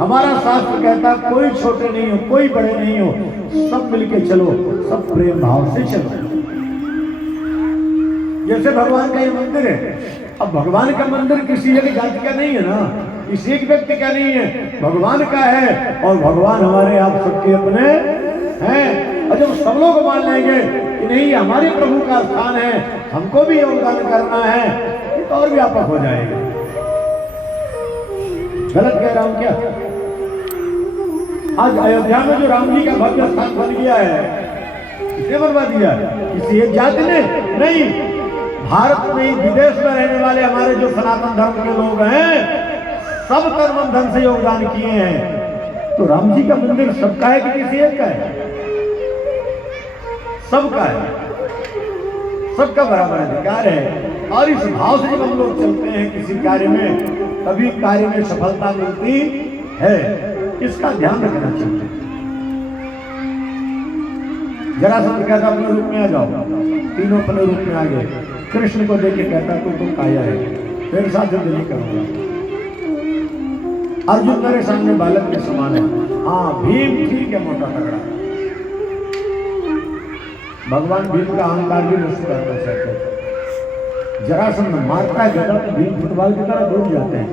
हमारा शास्त्र कहता कोई छोटे नहीं हो, कोई बड़े नहीं हो, सब मिलके चलो, सब प्रेम भाव से चलो। जैसे भगवान का ये मंदिर है, अब भगवान का मंदिर किसी एक जाति का नहीं है ना, किसी एक व्यक्ति का नहीं है, भगवान का है। और भगवान हमारे आप सबके अपने हैं। और जब सब लोग मान लेंगे कि नहीं हमारे प्रभु का स्थान है, हमको भी योगदान करना है, तो और व्यापक हो जाएगा। गलत कह रहा हूं क्या? आज अयोध्या में जो राम जी का भव्य स्थान बन गया है, किसने बनवा दिया? किसी एक जाति ने नहीं। भारत में विदेश में रहने वाले हमारे जो सनातन धर्म के लोग हैं, सब कर्म धन से योगदान किए हैं। तो राम जी का मंदिर सबका है कि किसी एक का है? सबका है, सबका बराबर अधिकार है। और इस भाव से जब हम लोग चलते हैं किसी कार्य में, तभी कार्य में सफलता मिलती है। इसका ध्यान रखना चाहिए। जरासंध कहता अपने रूप में आ जाओ, तीनों अपने रूप में आ गए। कृष्ण को देख के कहता तुम काया है, मेरे साथ युद्ध नहीं करूंगा। अर्जुन मेरे सामने बालक के समान है। हाँ भीम ठीक है, मोटा तगड़ा। भगवान भीम का अहंकार भी नष्ट करना चाहते हैं। जरासंध मारता है गदा तो भीम फुटबॉल की तरह दूर जाते हैं,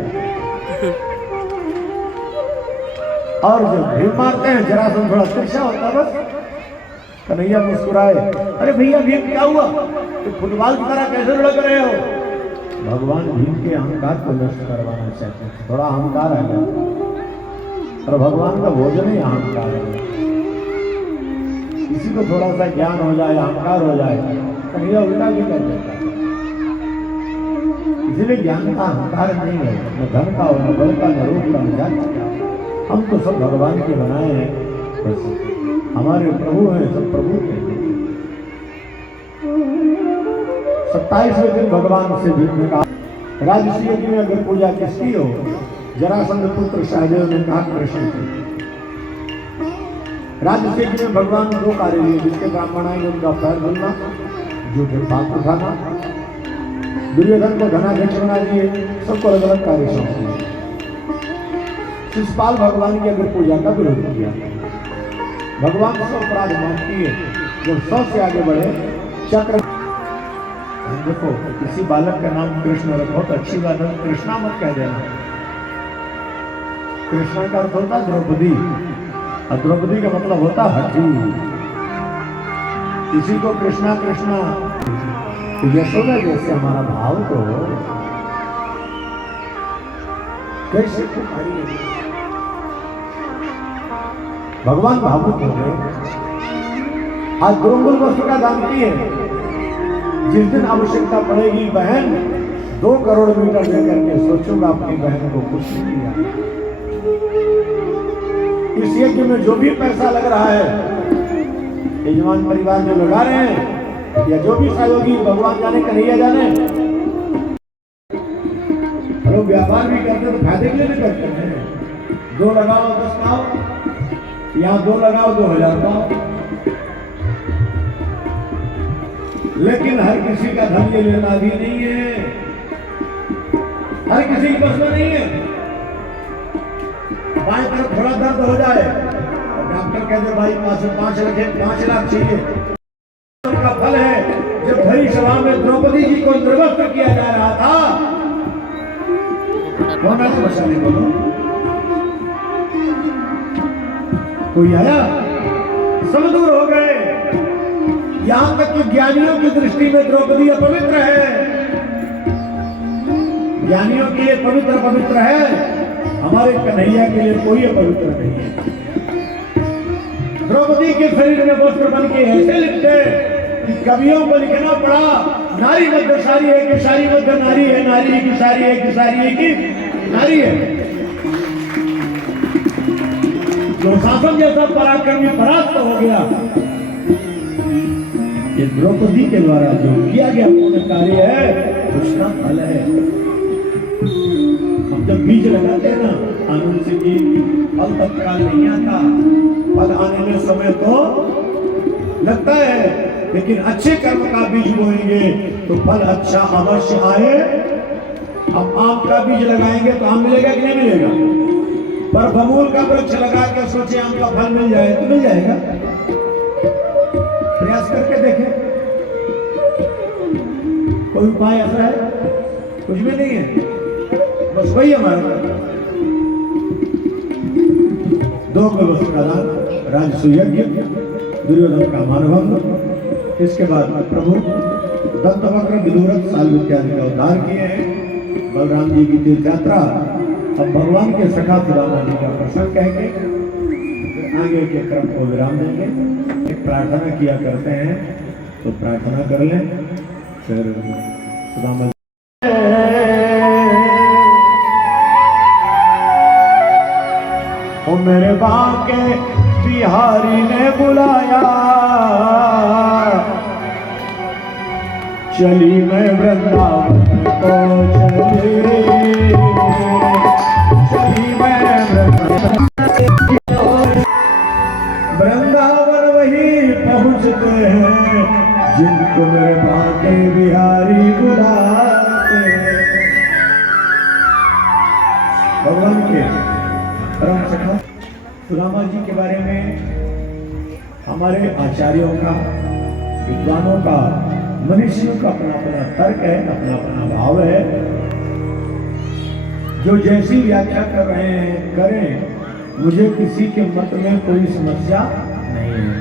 और जब भीम मारते हैं जरासंध थोड़ा तिरछा होता है। बस कन्हैया मुस्कुराए, अरे भैया भीम क्या हुआ, तो फुटबॉल की तरह कैसे लड़क रहे हो? भगवान भीम के अहंकार को नष्ट करवाना चाहते हैं। थोड़ा अहंकार आ गया, और भगवान का भोजन ही अहंकार है। किसी को थोड़ा सा ज्ञान हो जाए, अहंकार हो जाए, कन्हैया उल्टा भी कर देता है। इसलिए ज्ञान का अहंकार नहीं है, न धन का, न बल का, न रूप का, न जाति का। हम तो सब भगवान के बनाए हैं, बस हमारे प्रभु हैं, सब प्रभु के। 27वें दिन भगवान से भीम कहा, राजसी यज्ञ में अगर पूजा किसकी हो? जरासंध पुत्र सहदेव ने कहा कृष्ण की। राजसी यज्ञ में भगवान दो कार्य लिए, जिसके ब्राह्मण आएंगे उनका पैर धुलना, जो फिर बात उठाना। दुर्योधन को धनाध्यक्ष बना दिए, सबको अलग अलग कार्य सौंप दिए। शिशुपाल भगवान की अगर पूजा का विरोध किया, भगवान को अपराध माफ किए। जब 100 से आगे बढ़े, चक्र देखो किसी बालक का नाम कृष्ण रखो तो अच्छी बात है, कृष्णा मत कह देना। कृष्णा का अर्थ होता द्रौपदी, और द्रौपदी का मतलब होता हठी। किसी को कृष्णा कृष्णा, तो यशोदा जैसे हमारा भाव तो कैसे पुकारी। भगवान भावुक हो गए। आज द्रौपदी वस्त्र का दान किए, जिस दिन आवश्यकता पड़ेगी बहन 2 करोड़ मीटर लेकर के सोचूंगा अपनी बहन को खुश किया। इस यज्ञ में जो भी पैसा लग रहा है यजमान परिवार में लगा रहे हैं, या जो भी सहयोगी भगवान जाने कन्हैया जाने, लोग व्यापार भी करते तो फायदे के लिए नहीं करते हैं। 2 लगाओ 10 पाओ, यहाँ 2 लगाओ 2000 पाओ। लेकिन हर किसी का धन ये लेना भी नहीं है, हर किसी के बस में नहीं है। बाएं तरफ थोड़ा दर्द हो जाए और डॉक्टर कहते भाई 5 लाख चाहिए। का फल है जब भरी सभा में द्रौपदी जी को निर्वस्त्र किया जा रहा था, कौन है बचाने बोलो? कोई आया? सब दूर हो गए। यहां तक कि ज्ञानियों की दृष्टि में द्रौपदी अपवित्र है। ज्ञानियों के लिए पवित्र पवित्र है, हमारे कन्हैया के लिए कोई अपवित्र नहीं है। द्रौपदी के शरीर में वस्त्र बन के ऐसे लिखते कि कवियों को लिखना पड़ा, नारी मध्य सारी है कि सारी मध्य नारी है, नारी की सारी है कि सारी है कि नारी है। जो शासन जैसा पराक्रमी परास्त हो गया, ये द्रौपदी के द्वारा जो किया गया पुण्य कार्य है उसका फल है। हम जब बीज लगाते हैं ना, आनंद सिंह जी, फल तत्काल नहीं आता, फल आने में समय तो लगता है, लेकिन अच्छे कर्म का बीज बोएंगे तो फल अच्छा अवश्य आए। अब आम का बीज लगाएंगे तो आम मिलेगा कि नहीं मिलेगा? पर बबूल का वृक्ष लगा के सोचे आम का फल मिल जाए तो मिल जाएगा। प्रयास करके देखें, कोई उपाय ऐसा है? कुछ भी नहीं है, बस वही हमारा 2 वस्त्र का दान, राजसूयज्ञ, दुर्योधन का मानभंग, इसके बाद प्रभु दंतवक्र विदुरथ साल इत्यादि का उद्धार किए हैं। बलराम जी की तीर्थ यात्रा। अब भगवान के सखा सुदामा जी का प्रसंग कह के फिर आगे के क्रम को विराम देंगे। एक प्रार्थना किया करते हैं तो प्रार्थना कर लें, फिर सुदामा ओ मेरे बाके बिहारी ने बुलाया, चली मैं वृंदावन को चली मैं वृंदावन वही पहुंचते हैं जिनको मेरे बाके बिहारी बुलाते हैं। भगवान के परम सखा सुदामा जी के बारे में हमारे आचार्यों का, विद्वानों का, मनुष्यों का अपना अपना तर्क है, अपना अपना भाव है। जो जैसी व्याख्या कर रहे हैं करें, मुझे किसी के मत में कोई समस्या नहीं है।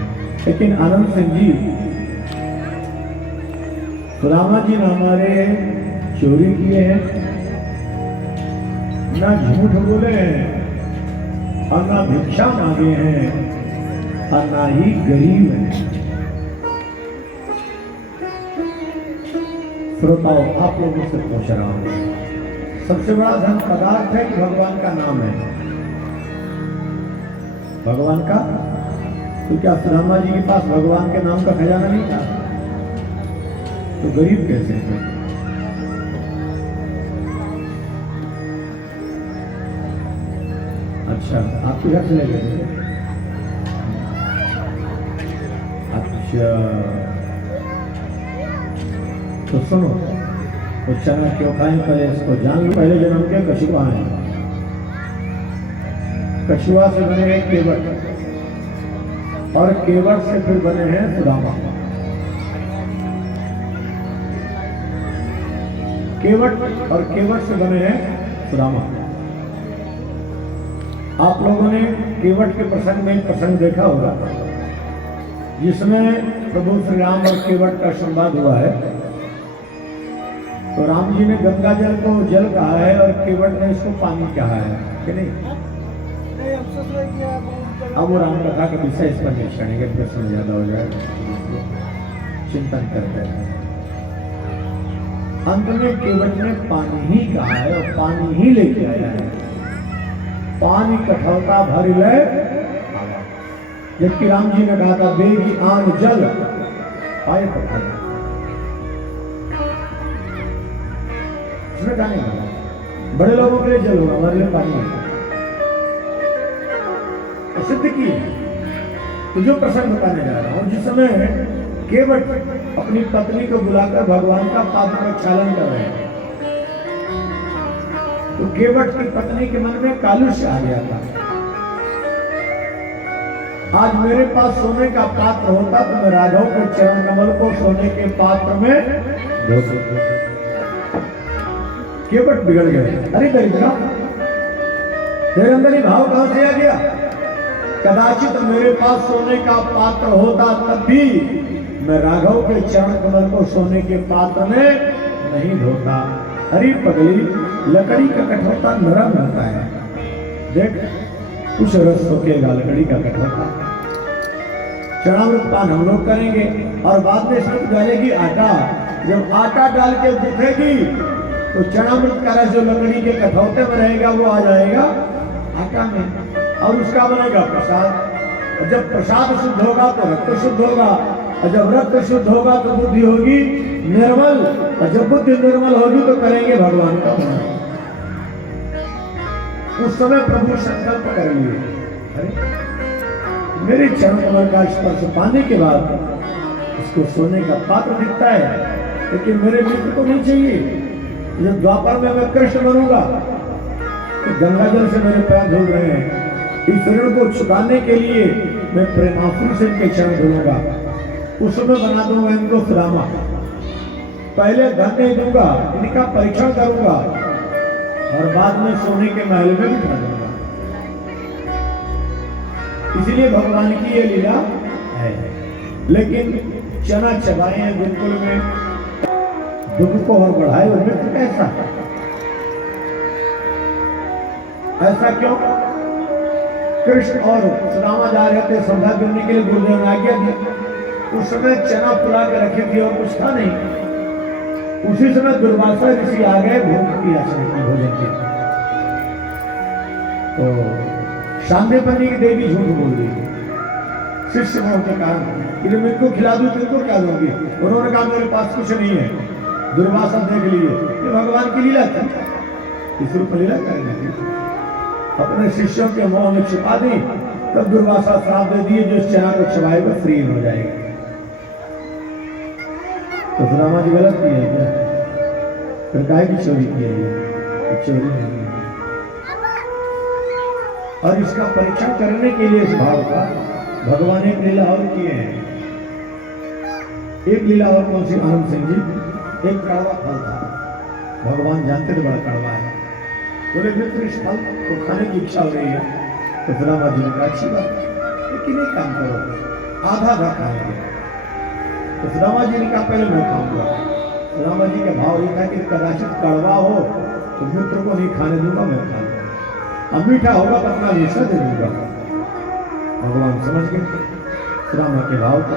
लेकिन आनंद सिंह जी, सुदामा जी ने हमारे चोरी किए हैं, ना झूठ बोले हैं, और ना भिक्षा मांगे हैं, और ना ही गरीब है। श्रोताओं, आप लोगों से पूछ रहा हूं, सबसे बड़ा धन पदार्थ है कि भगवान का नाम है? भगवान का? तो क्या सुदामा जी के पास भगवान के नाम का खजाना नहीं था? तो गरीब कैसे थे? अच्छा, आपके घर से ले गए? अच्छा, तो सुनो, वो चना क्यों खाएं पहले इसको जान लो। पहले जन्म के कछुआ हैं, कछुआ से बने हैं केवट, और केवट से फिर बने हैं सुदामा। केवट और केवट से बने हैं सुदामा। आप लोगों ने केवट के प्रसंग में प्रसंग देखा होगा जिसमें प्रभु श्री राम और केवट का संवाद हुआ है। तो राम जी ने गंगा जल को जल कहा है और केवट ने इसको पानी कहा है कि नहीं? अब वो राम कथा का विषय इस पर नहीं छेड़ेंगे, प्रश्न ज्यादा हो जाएगा, चिंतन करते हैं। अंत में केवट ने पानी ही कहा है और पानी ही लेके आया है। पानी कठौता भर ले, जबकि राम जी ने कहा था बेगी आन जल पाए पत्थर। उसने कहा नहीं, बड़े लोगों के लिए जल होगा, हमारे लिए पानी है। सिद्ध की तो जो प्रसंग बताने जा रहा हूं, जिस समय केवट अपनी पत्नी को बुलाकर भगवान का पाद प्रक्षालन कर रहे हैं, तो केवट की पत्नी के मन में कालुष्य आ गया था। आज मेरे पास सोने का पात्र होता तो मैं राघव के चरण कमल को सोने के पात्र में धो सकता। केवट बिगड़ गए, अरे दरिद्रा तेरे अंदर ही भाव कहां से आ गया? कदाचित मेरे पास सोने का पात्र होता तब भी मैं राघव के चरण कमल को सोने के पात्र में नहीं धोता। हरी पगली, लकड़ी का कठौता नरम होता है, देख कुछ रस सोखेगा लकड़ी का कठौता। चरणामृत पान हम लोग करेंगे और बाद में इसमें डालेगी आटा। जब आटा डाल के गूंथेगी तो चरणामृत का रस जो लकड़ी के कठौते में रहेगा वो आ जाएगा आटा में और उसका बनेगा प्रसाद। और जब प्रसाद शुद्ध होगा तो रक्त शुद्ध होगा, और जब रक्त शुद्ध होगा तो बुद्धि होगी निर्मल, और जब बुद्धि निर्मल होगी तो करेंगे भगवान का भजन। उस समय प्रभु संकल्प कर लिए, अरे मेरे चरण कमल का स्पर्श पाने के बाद इसको सोने का पात्र दिखता है, लेकिन मेरे मित्र को नहीं चाहिए। जब द्वापर में मैं कृष्ण बनूंगा तो गंगा जल से मेरे पैर धुल रहे हैं, इस ऋण को चुकाने के लिए मैं प्रेमासुर से इनके चरण धुलूंगा। उस समय बना दूंगा इनको सुदामा, पहले धन नहीं दूंगा, इनका परीक्षण करूंगा और बाद में सोने के महल में बिठा दूंगा। इसलिए भगवान की ये लीला है। लेकिन चना चबाए हैं बिल्कुल में, दुख को और बढ़ाए और मृत्यु कैसा? ऐसा क्यों? कृष्ण और सुदामा जा रहे थे सौदा करने के लिए, गुरुदेव ने आज्ञा दी। उस समय चना फुला के रखे थे और कुछ था नहीं। उसी समय दुर्वासा ऋषि आ गए भोग की आश्रम की भोजन की। तो शांतिपनी की देवी झूठ बोल दी शिष्य होने के कारण कि जब इनको खिला दूं तो इनको क्या दूंगी? उन्होंने कहा मेरे पास कुछ नहीं है। दुर्वासा देख लिए ये भगवान की लीला थी, इस रूप लीला करने की अपने शिष्यों के मुंह में छिपा दी। तब दुर्वासा श्राप दे दिए जो चना को चबाएगा फ्री हो जाएगा। तो सुदामा जी गलत किए हैं क्या? फिर काहे की चोरी की है? चोरी नहीं है। और इसका परीक्षण करने के लिए इस भाव का भगवान एक लीला और किए हैं। एक लीला और कौन सी? आनंद सिंह जी, एक कड़वा फल था, भगवान जानते थे बड़ा कड़वा है, बोले मित्र इस फल को खाने की इच्छा हो रही है। तो सुदामा जी ने कहा अच्छी बात, लेकिन एक काम करो, आधा आधा खाएंगे। तो सुदामा जी ने कहा पहले मैं खाऊंगा। सुदामा जी का भाव ये था कि कदाचित कड़वा हो तो मित्र को नहीं खाने दूंगा, मैं खा लूंगा, अब मीठा होगा तो अपना हिस्सा दे दूंगा। भगवान समझ गए सुदामा के भाव को।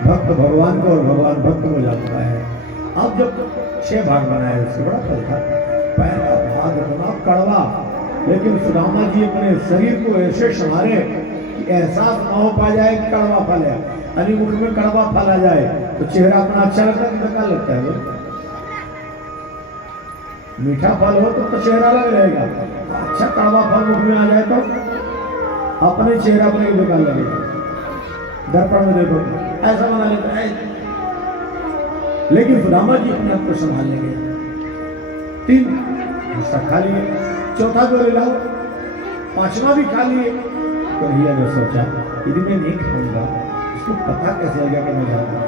भक्त भगवान को और भगवान भक्त को जानता है। अब जब 6 भाग बनाए उससे बड़ा फल था, पहला भाग बना कड़वा, लेकिन सुदामा जी अपने शरीर को ऐसे संभाले कि एहसास न हो पा जाए कि कड़वा फल है। यानी मुख में कड़वा फल आ जाए तो चेहरा अपना अच्छा लगता है, बेकार लगता है। मीठा फल हो तो चेहरा अलग रहेगा, अच्छा कड़वा फल मुख में आ जाए तो अपने चेहरा अपने बेकार लगेगा। दर्पण में देखो ऐसा बना लेता है। लेकिन सुदामा जी अपने आप को संभाल लेंगे। 3 हिस्सा खा लिए, चौथा को ले लाओ, 5वां भी खा लिए। तो भैया ने सोचा यदि मैं नहीं खाऊंगा इसको पता कैसे लगा कि मैं जाऊंगा।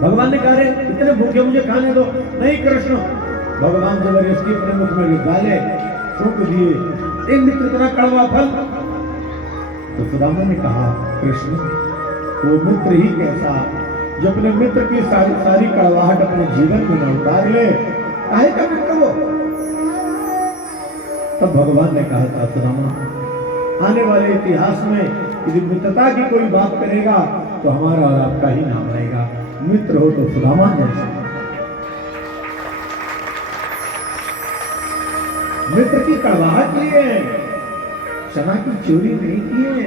भगवान ने कहा इतने भूखे मुझे खाने दो। नहीं कृष्ण, भगवान जबरदस्ती अपने मुख में डाले थूक दिए, ए मित्र इतना कड़वा फल। तो सुदामा ने कहा, कृष्ण वो मित्र ही कैसा जो अपने मित्र की सारी कड़वाहट अपने जीवन में न उतार ले, काहे का मित्र वो। तब भगवान ने कहा था, सुदामा आने वाले इतिहास में यदि मित्रता की कोई बात करेगा तो हमारा और आपका ही नाम आएगा, मित्र हो तो सुदामा जैसे। मित्र की कड़वाहट लिए, क्षमा की चोरी नहीं किए।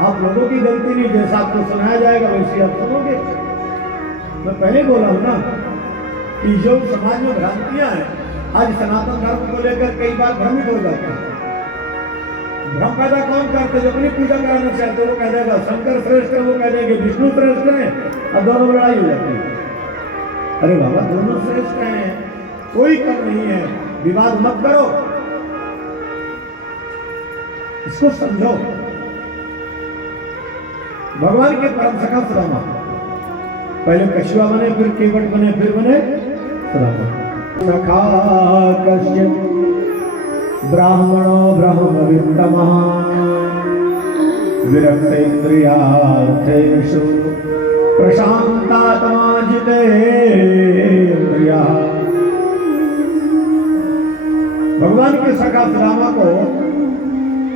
आप लोगों की गलती नहीं, जैसा आपको सुनाया जाएगा वैसे आप सुनोगे। मैं पहले बोला हूं ना कि जो समाज में भ्रांतियां हैं, आज सनातन धर्म को लेकर कई बार भ्रमित हो जाते हैं। भ्रम पैदा कौन करते? जो अपनी पूजा कराना चाहते वो कह देगा शंकर श्रेष्ठ है, वो कह देंगे विष्णु श्रेष्ठ है, अब दोनों में लड़ाई हो जाती है। अरे बाबा दोनों श्रेष्ठ हैं, कोई कम नहीं है, विवाद मत करो, इसको समझो। भगवान के परम सखा सुदामा, पहले कछुआ बने, फिर केवट बने, फिर बने सुदामा। सखा कश्यप ब्राह्मणो ब्रह्मवित्तमः विरक्तेन्द्रियार्थेषु प्रशान्तात्मा जितेन्द्रियः। भगवान के सखा सुदामा को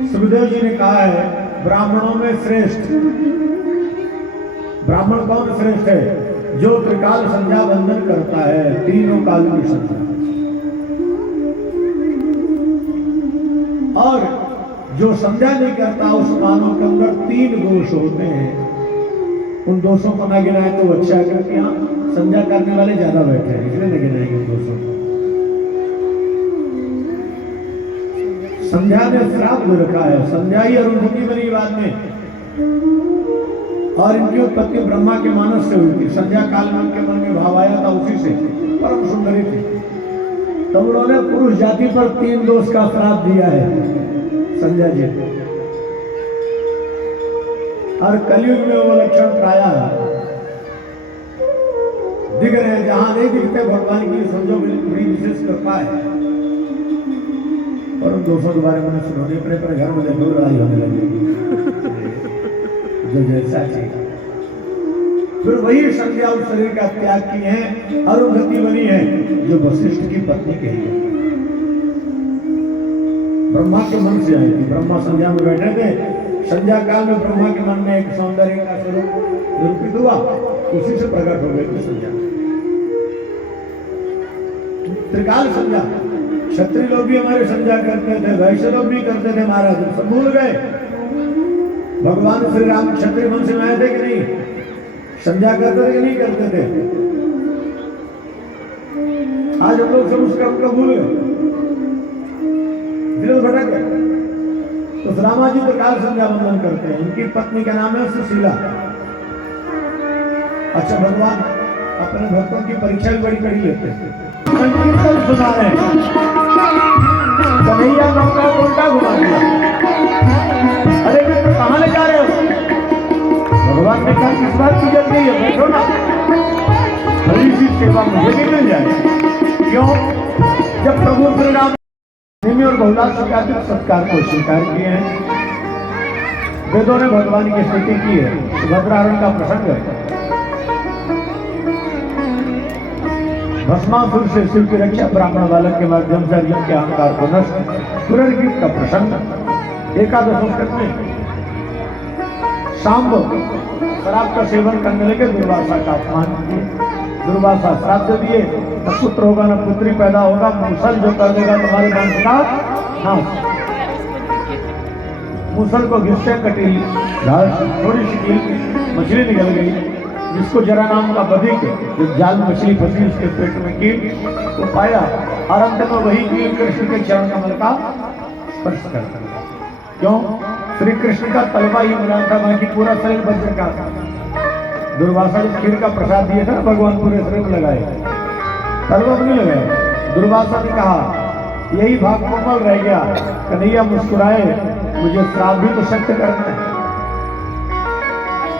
सुखदेव जी ने कहा है ब्राह्मणों में श्रेष्ठ। ब्राह्मण कौन श्रेष्ठ है? जो त्रिकाल संध्या वंदन करता है, तीनों काल की संध्या। और जो संध्या नहीं करता उस मानव के अंदर 3 दोष होते हैं। उन दोषों को ना गिनाए तो अच्छा है, क्योंकि यहाँ संध्या करने वाले ज्यादा बैठे हैं, इसलिए नहीं गिनाएंगे उन दोषों को। संध्या ने श्राप दे रखा है, संध्या ही अरुंधति बनी बाद में, और इनकी उत्पत्ति ब्रह्मा के मानस से हुई थी। संध्या काल में उनके मन में भाव आया था, उसी से परम सुंदरी थी। तब उन्होंने पुरुष जाति पर 3 दोष का श्राप दिया है संध्या जी। और कलयुग में वो लक्षण प्राय दिख रहे हैं, जहां नहीं दिखते भगवान की समझो बड़ी विशेष कृपा है। और उन दोषों के बारे में सुनोगे, अपने अपने घर में देखो लड़ाई होने लगेगी जो जैसा चाहिए। फिर वही संध्या उस शरीर का त्याग की है, अरुंधति बनी है जो वशिष्ठ की पत्नी कही है। ब्रह्मा के मन से आई थी। ब्रह्मा संध्या में बैठे थे, संध्या काल में ब्रह्मा के मन में एक सौंदर्य का स्वरूप निरूपित हुआ, उसी से प्रकट हो गई थी संध्या। त्रिकाल संध्या, क्षत्रिय लोग भी हमारे संध्या करते थे, वैश्य लोग भी करते थे महाराज, सब भूल गए। भगवान श्री राम क्षत्रिय वंश में आए थे कि नहीं? संध्या करते थे कि नहीं करते थे? आज हम लोग सब उसका भूल गए, दिल भटक गए। तो रामा जी तो काल संध्या वंदन करते हैं, इनकी पत्नी का नाम है सुशीला। अच्छा, भगवान अपने भक्तों की परीक्षा भी बड़ी कड़ी लेते हैं। संकीर्तन सुना रहे हैं, कन्हैया नौका उल्टा घुमा दिया। अरे मित्र कहाँ ले जा रहे हो? भगवान ने कहा किस बात की जल्दी है, बैठो ना, बड़ी सी सेवा मुझे भी मिल जाए। क्यों? जब प्रभु श्री राम निमी और बहुलाश का सत्कार को स्वीकार किए हैं, वेदों ने भगवान की स्तुति की है। सुभद्राहरण का प्रसंग है, भस्मासुर से शिव की रक्षा ब्राह्मण बालक के माध्यम से अर्जुन के अहंकार को नष्ट, पुनर्गीत का प्रसंग। एकादश संस्कृत में शांब शराब का सेवन करने लगे, दुर्वासा का अपमान किए, दुर्वासा श्राप दिए, न पुत्र होगा न पुत्री पैदा होगा, मूसल जो कर देगा तुम्हारे वंश का नाश। मूसल को घिसते कटी थोड़ी सी कील मछली निकल गई, जिसको जरा नाम का बधिक जो जाल मछली फंसी उसके पेट में कील वो पाया, और अंत में वही कील कृष्ण के चरण कमल का स्पर्श करता। क्यों? श्री कृष्ण का तलवा ही मिला था, बाकी पूरा शरीर वज्र का था। दुर्वासा जब खीर का प्रसाद दिया था भगवान पूरे शरीर में लगाए, तलवा नहीं लगाए। दुर्वासा ने कहा यही भाग कोमल रह गया। कन्हैया मुस्कुराए, मुझे श्राप भी तो सत्य करना है।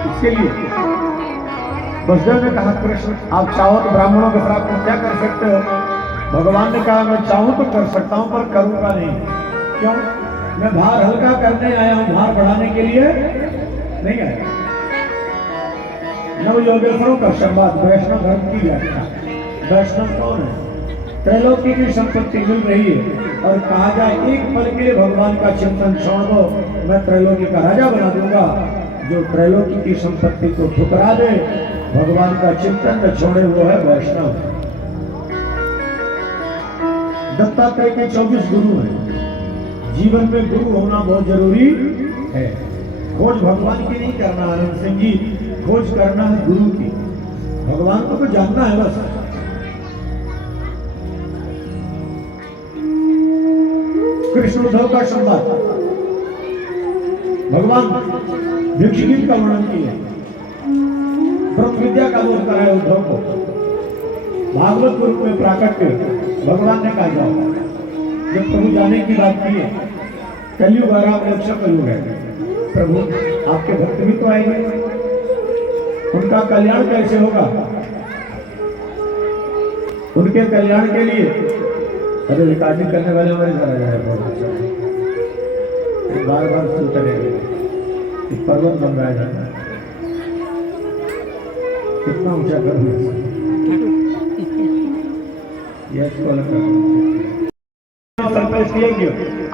इसके लिए वसुदेव ने कहा कृष्ण आप चाहो तो ब्राह्मणों के श्राप को क्या कर सकते हो? भगवान ने कहा मैं चाहूं तो कर सकता हूं पर करूंगा नहीं। क्यों? मैं भार हल्का करने आया हूं, भार बढ़ाने के लिए नहीं आया। नव योगेश्वरों का संवाद वैष्णव धर्म की व्याख्या। वैष्णव कौन है? त्रैलोकी की संपत्ति मिल रही है और कहा जाए एक पल के लिए भगवान का चिंतन छोड़ दो, मैं त्रैलोकी का राजा बना दूंगा। जो त्रैलोकी की संपत्ति को ठुकरा दे, भगवान का चिंतन न छोड़े, वो है वैष्णव। दत्तात्रेय के 24 गुरु हैं। जीवन में गुरु होना बहुत जरूरी है। खोज भगवान की नहीं करना आनंद सिंह जी, खोज करना है गुरु की। भगवान को जानना है बस। कृष्ण उद्धव का संवाद, भगवान भिक्षुगीत का वर्णन किया, ब्रह्म विद्या का बोध कराया उद्धव को। भागवत रूप में प्राकट्य भगवान ने कहा जाओ। जब प्रभु जाने की बात की है, कलयुग आ रहा है, अक्षर कलयुग है, प्रभु आपके भक्त भी तो आएंगे, उनका कल्याण कैसे होगा? उनके कल्याण के लिए अरे रिकॉर्डिंग करने वाले हमारे घर आ जाए, बहुत अच्छा, बार बार सुनते रहेंगे। पर्वत बन रहा है, कितना ऊंचा कर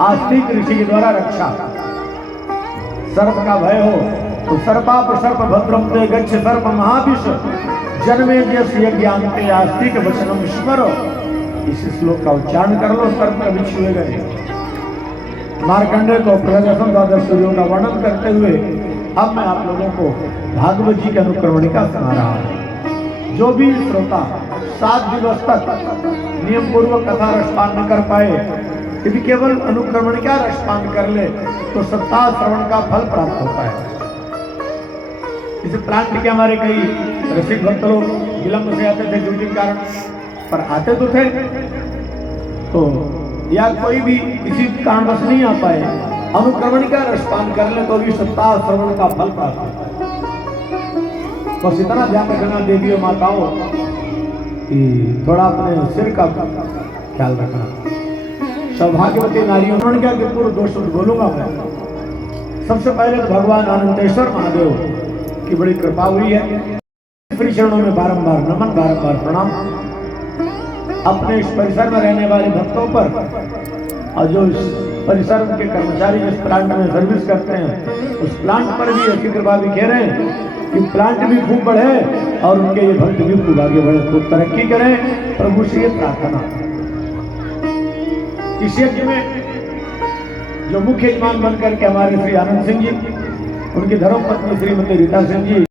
आस्तिक ऋषि के द्वारा रक्षा। सर्प का भय हो तो सर्पाप सर्प भद्रम ते गच्छ सर्प महाविष जन्मे जय ज्ञानते आस्तिक वचनम स्मरो। इस श्लोक का उच्चारण कर लो, सर्प कभी छुए गए। मार्कंडेय को प्रदर्शन द्वादश सूर्यों का वर्णन करते हुए अब मैं आप लोगों को भागवत जी के अनुक्रमणिका सुना रहा हूं। जो भी श्रोता 7 दिवस तक नियम पूर्वक कथा रसपान न कर पाए, यदि केवल अनुक्रमणिका रसपान कर ले तो सप्ताह श्रवण का फल प्राप्त होता है। इस प्लांट के हमारे कई रसिक भक्त लोग विलंब से आते थे ड्यूटी के कारण, पर आते तो थे, तो या कोई भी किसी कारणवश नहीं आ पाए, अनुक्रमणिका रसपान कर ले तो भी सप्ताह श्रवण का फल प्राप्त होता है। बस इतना ध्यान रखना देवी और माताओं कि थोड़ा अपने सिर का ख्याल रखना। सौभाग्यवती नारियों के पूर्व 2 शब्द बोलूंगा मैं। सबसे पहले तो भगवान अनंतेश्वर महादेव की बड़ी कृपा हुई है। श्री चरणों में बारंबार नमन, बारंबार प्रणाम। अपने इस परिसर में रहने वाले भक्तों पर और जो इस परिसर के कर्मचारी जिस प्लांट में सर्विस करते हैं, उस प्लांट पर भी ऐसी कृपा बिखेरे कि प्लांट भी खूब बढ़े और उनके ये भक्त भी खूब आगे बढ़े, खूब तरक्की करें। प्रभु से ये प्रार्थना। इस यज्ञ में जो मुख्य यजमान बनकर के हमारे श्री आनंद सिंह जी, उनकी धर्मपत्नी श्रीमती रीता सिंह जी,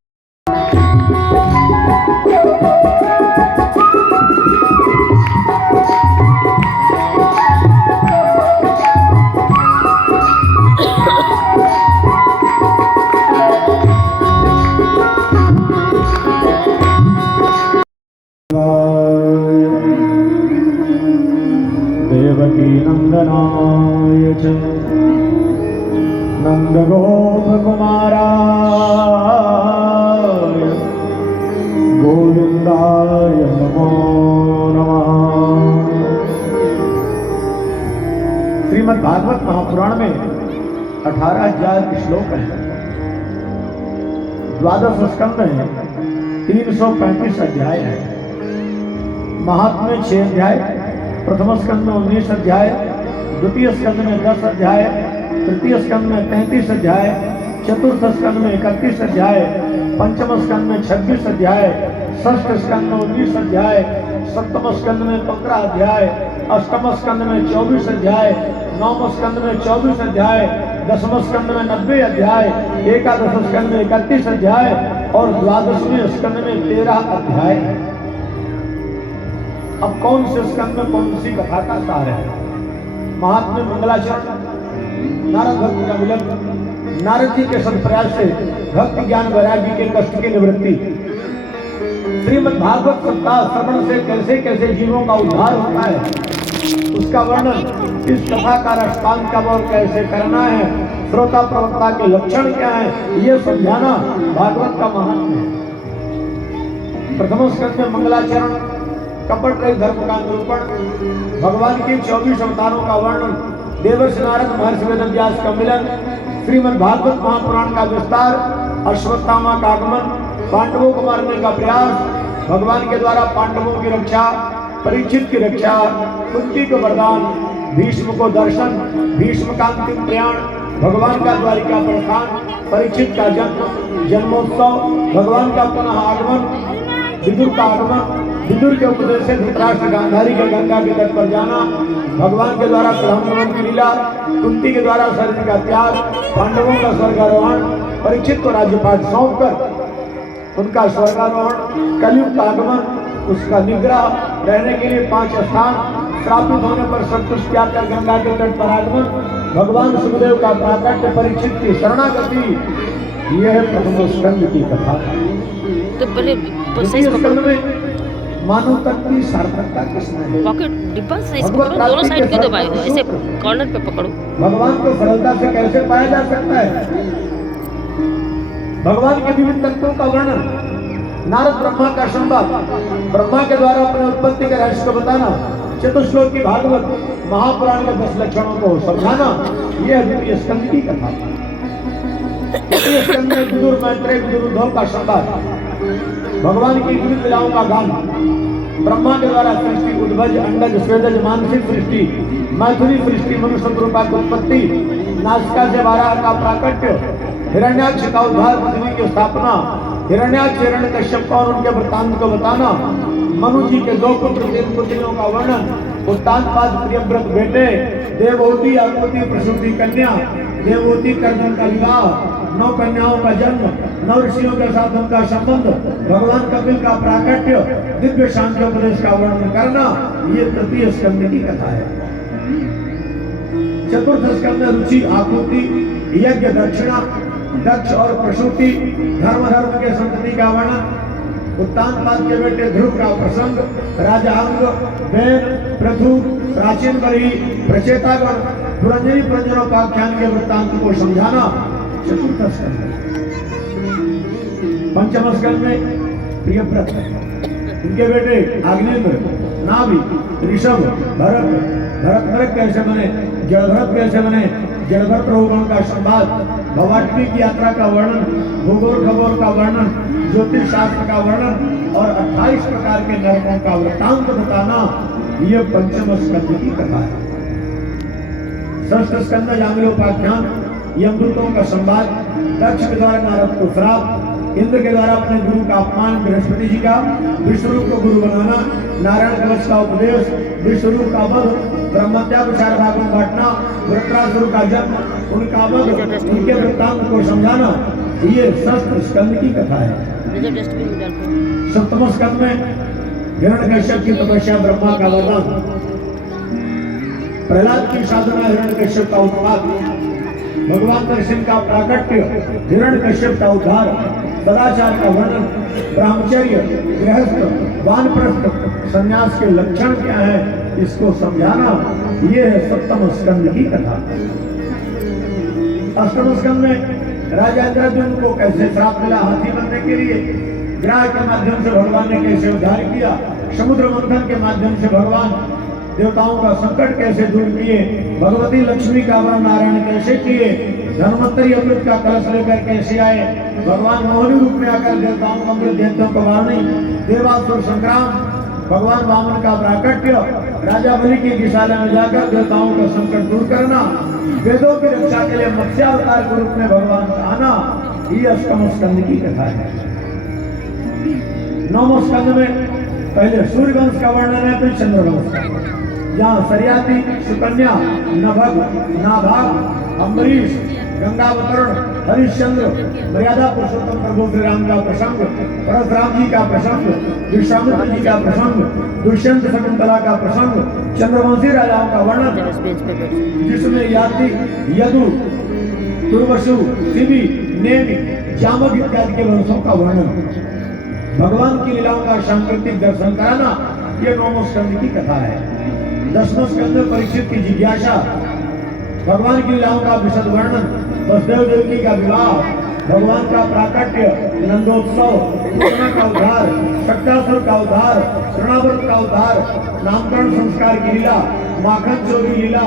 देवकी नंदनाय च नंद गोप कुमाराय गोविंदाय नमो नमः। श्रीमद् भागवत महापुराण में 18,000 श्लोक हैं। 12 स्कंद हैं, 335 अध्याय हैं। महात्म्य 6 अध्याय, प्रथम स्कंद में 19 अध्याय, द्वितीय स्कंद में 10 अध्याय, तृतीय स्कंद में 33 अध्याय, चतुर्थ स्कंद में 31 अध्याय, पंचम स्कंद में 26 अध्याय, षष्ठ स्कंद में 19 अध्याय, सप्तम स्कंद में 15 अध्याय, अष्टम स्कंद में 24 अध्याय, नवम स्कंद में 24 अध्याय, दसम स्कंद में 90 अध्याय, एकादश स्कंद में 31 अध्याय और द्वादशवें स्कंद में 13 अध्याय। अब कौन से स्कंद में कौन सी कथा का सार है? महात्म्य मंगलाचरण, नारद भक्त का मिलन, नारद जी के सत्प्रयास से भक्ति ज्ञान वैराग्य के कष्ट की निवृत्ति, श्रीमद् भागवत सप्ताह श्रवण से कैसे कैसे जीवों का उद्धार होता है उसका वर्णन, इस कथा का रसपान कब और कैसे करना है, श्रोता प्रवक्ता के लक्षण क्या है, ये समझाना भागवत का महात्म्य है। प्रथम स्कंद में मंगलाचरण, कपट रहित धर्म का निरूपण, भगवान के 24 अवतारों का वर्णन, देवर्षि नारद महर्षि वेद व्यास का मिलन, श्रीमद् भागवत महापुराण का विस्तार, अश्वत्थामा का आगमन, पांडवों को मारने का प्रयास, भगवान के द्वारा पांडवों की रक्षा, परीक्षित की रक्षा, कुंती को वरदान, भीष्म को दर्शन, भीष्म का अंतिम प्रयाण, भगवान का द्वारिका प्रस्थान, परीक्षित का जन्म, जन्मोत्सव, भगवान का पुनः आगमन, विदुर का आगमन, विदुर के उपदेश से धृतराष्ट्र गांधारी के गंगा के तट पर जाना, भगवान के द्वारा ब्रह्मवन की लीला, कुंती के द्वारा शरीर का त्याग, पांडवों का स्वर्गारोहण, परीक्षित को राज्यपाठ सौंपकर उनका स्वर्गारोहण, कलयुग का आगमन, उसका निग्रह, रहने के लिए 5 स्थान, श्रापित होने पर सब कुछ त्याग कर गंगा के तट पर आगमन, भगवान सुखदेव का प्राकट्य, परीक्षित की शरणागति, यह है प्रथम स्कंद की कथा। तो पहले स्कंद में मानव तक की सार्थकता किसने है? पॉकेट डिब्बा से इसको पकड़ो, दोनों साइड क्यों दबाए हो, ऐसे कॉर्नर पे पकड़ो। भगवान को सरलता से कैसे पाया जा सकता है? भगवान के विभिन्न तत्वों का वर्णन, नारद ब्रह्मा का संवाद, ब्रह्मा के द्वारा अपने उत्पत्ति के रहस्य को बताना, चतुश्लोक की भागवत महापुराण के 10 लक्षणों को समझाना, यह द्वितीय स्कंद की कथा। द्वितीय स्कंद में विदुर मैत्रेय विदुर उद्धव का संवाद, भगवान की विविध लीलाओं का गान, ब्रह्मा के द्वारा सृष्टि, उद्भज, अंडज, स्वेदज, मानसिक सृष्टि, मैथुनी सृष्टि, मनुष्य रूपा की उत्पत्ति, नासिका से वाराह का प्राकट्य, हिरण्याक्ष का उद्धार, पृथ्वी की स्थापना, हिरण्याक्ष हिरण्यकश्यप और उनके वृत्तांत को बताना, मनु जी के 2 पुत्र 3 पुत्रियों का वर्णन, उत्तानपाद प्रियव्रत बेटे, देवहूति आकृति प्रसूति कन्या, देवहूति कर्दन का विवाह, 9 कन्याओं का जन्म, 9 ऋषियों के साथ उनका संबंध, भगवान कपिल का प्राकट्य, दिव्य सांख्योपदेश का वर्णन करना, ये तृतीय स्कंद की कथा है। चतुर्थ स्कंद में रुचि, आकृति, यज्ञ, दक्षिणा, दक्ष और प्रसूति, धर्म के संतति का वर्णन, उत्तानपाद के बेटे ध्रुव का प्रसंग, राजा अंग, बैन, पृथु, प्राचीन बरी, प्रचेतागण, पुरंजनी पुरंजनोपाख्यान के वृत्तांत को समझाना, चतुर्थ स्कंद। पंचम स्कंद में प्रियव्रत, इनके बेटे आग्नेन्द्र, नाभि, ऋषभ, भरत, भरत कैसे बने, जलभरत कैसे बने, जलभरत रोगण का संवाद, भवाटवी की यात्रा का वर्णन, भूगोल खगोल का वर्णन, ज्योतिष शास्त्र का वर्णन और 28 प्रकार के नरकों का वृत्तांत बताना, यह पंचम स्कंद की कथा है। षष्ठ स्कंद यामिलोपाख्यान, यमदूतों का संवाद, दक्ष के द्वारा नारद को श्राप, इंद्र के द्वारा अपने गुरु का अपमान, बृहस्पति जी का, विष्णु को गुरु बनाना, नारायण कवच का उपदेश, विष्णु का वध, ब्रह्मत्या को 4 भागों में बांटना, वृत्रासुर का जन्म, उनका वध, उनके वृत्तांत को समझाना, ये षष्ठ स्कंद की कथा है। सप्तम स्कंद में हिरण्यकश्यप की तपस्या, ब्रह्मा का वरदान, प्रहलाद की साधना, हिरण्यकश्यप का उत्पात, भगवान नरसिंह का प्राकट्य, हिरण्यकश्यप का उद्धार, सदाचार का वर्णन, ब्रह्मचर्य, गृहस्थ, वानप्रस्थ, संन्यास के लक्षण क्या है, इसको समझाना, ये है सप्तम स्कंद की कथा। अष्टम स्कंद में राजा इंद्रद्युम्न को कैसे श्राप मिला हाथी बनने के लिए, ग्रह के माध्यम से भगवान ने कैसे उद्धार किया, समुद्र मंथन के माध्यम से भगवान देवताओं का संकट कैसे दूर किए, भगवती लक्ष्मी का वरण नारायण कैसे किए, धन्वंतरी अमृत का कलश लेकर कैसे आए, भगवान मोहिनी रूप में आकर देवताओं को अमृत दैत्यों को मारने, देवासुर संग्राम, भगवान वामन का प्राकट्य, राजा बलि की गीशाला में जाकर देवताओं का संकट दूर करना, वेदों की रक्षा के लिए मत्स्यावतार के रूप में भगवान का आना, ये अष्टम स्कंद की कथा है। नवम स्कंद में पहले सूर्यवंश का वर्णन है, फिर चंद्रवंश का, जहाँ सरियाती, सुकन्या, नभग, नाभाग, अम्बरीश, गंगावतरण, हरिश्चंद्र, मर्यादा पुरुषोत्तम प्रभु श्री राम का प्रसंग, परशुराम जी का प्रसंग, विश्वामित्र जी का प्रसंग, दुष्यंत शकुंतला का प्रसंग, चंद्रवंशी राजाओं का वर्णन, जिसमें याति, यदु, तुर्वसु, शिवी, नेमि, जामग इत्यादि के वंशों का वर्णन, भगवान की लीलाओं का सांकेतिक दर्शन कराना, यह नौम स्कंद की कथा है। 10वें स्कंद में परीक्षित की जिज्ञासा, भगवान की लीलाओं का विशद वर्णन, वसुदेव देवकी का विवाह, भगवान का प्राकट्य, नंदोत्सव, पूतना का उद्धार, शक्तासुर का उद्धार, शरणाव्रत का उद्धार, नामकरण संस्कार की लीला, माखन चोरी लीला,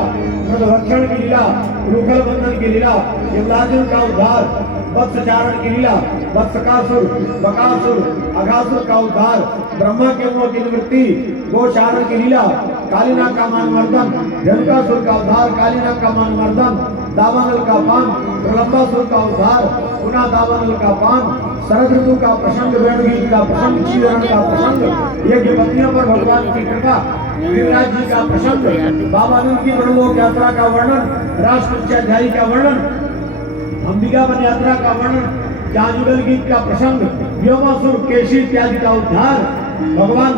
मधुभक्षण की लीला, रुखल बंधन की लीला, यमराजन का उद्धार, वत्सचारण की लीला, वत्सकासुर, बकासुर, अघासुर का उद्धार, ब्रह्मा के मुंह की निवृत्ति, गोचारण की लीला, कालीना का मानवर्धन, जनकासुर का उद्धार, कालीना का मानवर्धन, दावानल का पान, प्रलंबासुर का उद्धार, पुनः दावानल का पान, शरद ऋतु का प्रसंग, वेणुगीत का प्रसंग, चीरण का प्रसंग, यज्ञ पत्नियों पर भगवान की कृपा, गिरिराज जी का प्रसंग, बाबानंद की ब्रह्मलोक यात्रा का वर्णन, राष्ट्रध्यायी का वर्णन, अंबिका वन यात्रा का वर्णन, जाजुगल गीत का प्रसंग, व्योमासुर, केशी इत्यादि का उद्धार, भगवान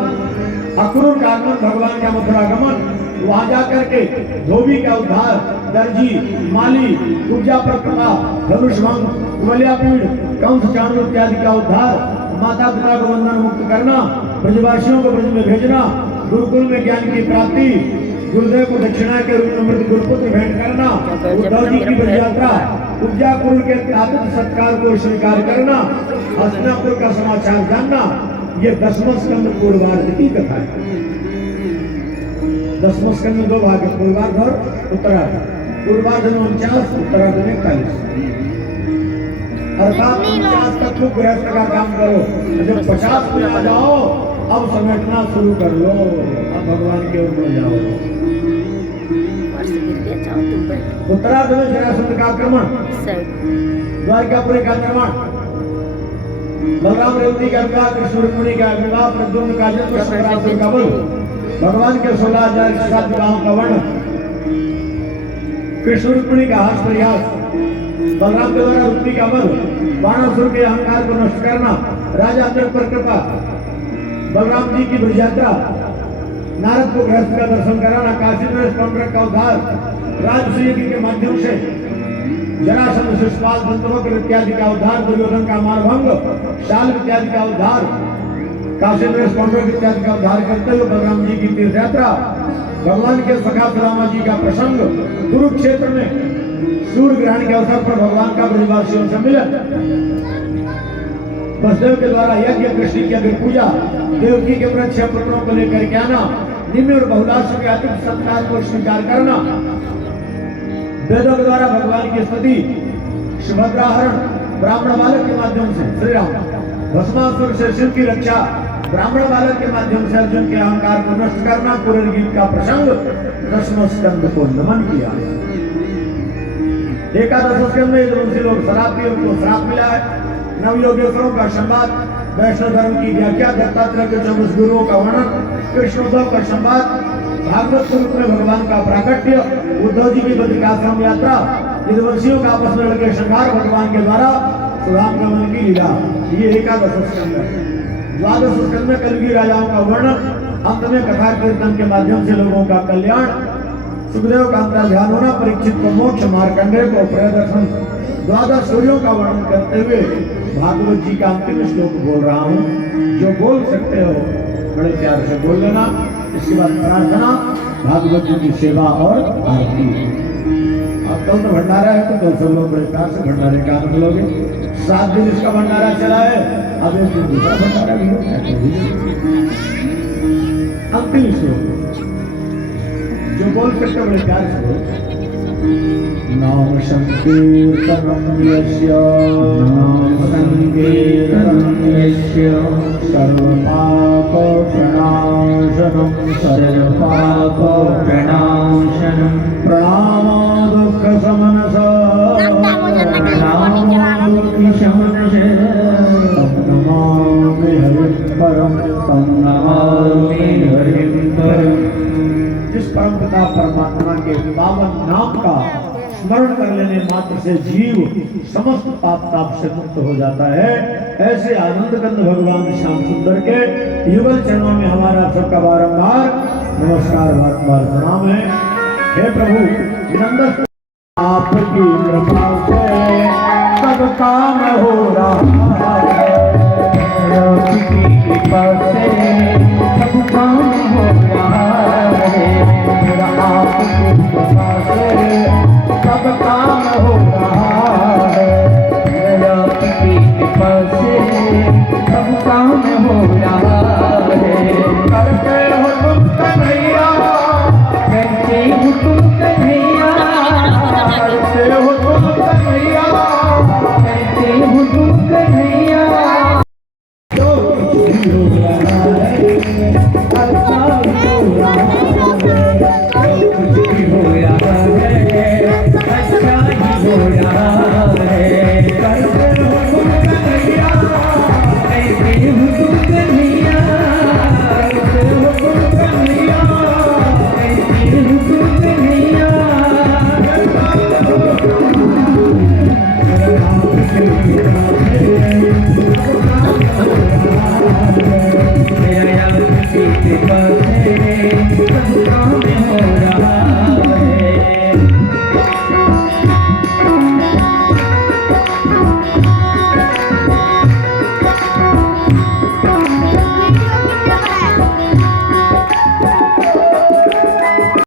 अक्रूर का आगमन, भगवान का मथुरागमन, वहां जाकर के धोबी का उद्धार, दर्जी, माली, कुब्जा पर कृपा, धनुष भंग, कुवलियापीड़, कंस चाणूर इत्यादि का उद्धार, माता पिता को बंधन मुक्त करना, ब्रजवासियों को ब्रज में भेजना, गुरुकुल में ज्ञान की प्राप्ति, गुरुदेव को दक्षिणा के रूप में मृत गुरुपुत्र भेंट करना, उद्धव जी की ब्रज यात्रा, कुब्जा कुल के ताबित सत्कार को स्वीकार करना, हस्तिनापुर का समाचार जानना, ये 10वां स्कंद पूर्वार्ध की कथा है। 10वां स्कंद में 2 भाग है, पूर्वार्ध और उत्तरार्ध। पूर्वार्ध में 49, उत्तरार्ध में 41। अर्थात 49 तक खूब गृहस्थ का काम करो, जब 50 में आ जाओ अब समेटना शुरू कर लो, अब भगवान के ऊपर जाओ। उत्तरार्ध में जरासंध का आक्रमण, द्वारकापुरी का निर्माण, बलराम रेवती का विवाह, कृष्ण रुक्मिणी का विवाह, प्रद्युम्न का जन्म, शंकरासुर का वध, भगवान के 16,000 के साथ विवाहों का वर्णन, कृष्ण रुक्मिणी का हास प्रयास, बलराम के द्वारा रुक्मिणी का वध, बाणासुर के अहंकार को नष्ट करना, राजा इंद्र पर कृपा, बलराम जी की ब्रज यात्रा, नारद को गृहस्थ का दर्शन कराना, काशी में स्पंदक का उद्धार, राजसूय के माध्यम से जरासंध, शिशुपाल, दंतवक्र इत्यादि का उद्धार, दुर्योधन का मारभंग, शाल इत्यादि का उद्धार, काशी में स्पंदक इत्यादि का उद्धार करते हुए बलराम जी की तीर्थ यात्रा, भगवान के सखा सुदामा जी का प्रसंग, कुरुक्षेत्र में सूर्य ग्रहण के अवसर पर भगवान का ब्रजवासियों से मिलन, वसुदेव के द्वारा यज्ञ, कृष्ण की अग्नि पूजा, देवकी के व्रत 6 पुत्रों को लेकर के आना, निम्न और बहुलाश के अतिथि सत्कार को स्वीकार करना, वेदों के द्वारा भगवान की स्तुति, सुभद्राहरण, ब्राह्मण बालक के माध्यम से श्री राम, भस्मासुर से शिव की रक्षा, ब्राह्मण बालक के माध्यम से अर्जुन के अहंकार को नष्ट करना, कुरल गीत का प्रसंग, 10वां स्कंद को नमन किया। 11 स्कंद में यदुवंशी लोग शराब पिए, उनको श्राप मिला है, नवयोगेश्वरों का संवाद, वैष्णव धर्म की व्याख्या, दत्तात्रेय के 24 गुरुओं का वर्णन, कृष्णोद्धव का संवाद, भागवत स्वरूप में भगवान का प्राकट्य, उद्धव जी की बद्रिकाश्रम यात्रा, यदुवंशियों का आपस में लगे संहार, भगवान के द्वारा सुदाम गमन की लीला, ये 11 स्कंद है। 12 स्कंद में कलयुगी राजाओं का वर्णन, अंत में कथा कीर्तन के माध्यम से लोगों का कल्याण, सुखदेव का अंतर ध्यान होना, परीक्षित को मोक्ष, मार्कंडेय को प्रदर्शन, 12 सूर्यों का वर्णन करते हुए भागवत जी का अंतिम श्लोक बोल रहा हूँ। जो बोल सकते हो बड़े प्यार से बोल लेना। इसके बाद प्रार्थना, भागवत जी की सेवा और आरती। अब कल तो भंडारा है, तो 200 लोग बड़े प्यार से भंडारे का आनंद लोगे। 7 दिन इसका भंडारा चला है, अब एक दिन दूसरा भंडारा भी होगा। अंतिम श्लोक जो बोल सकते बड़े प्यार से बोल। नाम संकीर्तनम यस्य, नाम संकीर्तनम यस्य, सर्वपाप प्रणाशनम, सर्वपाप प्रणाशनम, प्रणामो दुःख शमनस, प्रणामो दुःख शमनस, नमामि हरिं परम, नमामि हरिं परम। जिस परम पिता परमात्मा के पावन नाम का स्मरण कर लेने मात्र से जीव समस्त पाप ताप से मुक्त हो जाता है, ऐसे आनंद कंद भगवान श्याम सुंदर के युगल चरणों में हमारा सबका बारंबार नमस्कार, बार प्रणाम है। हे प्रभु नंदन, आपकी कृपा से सब काम हो रहा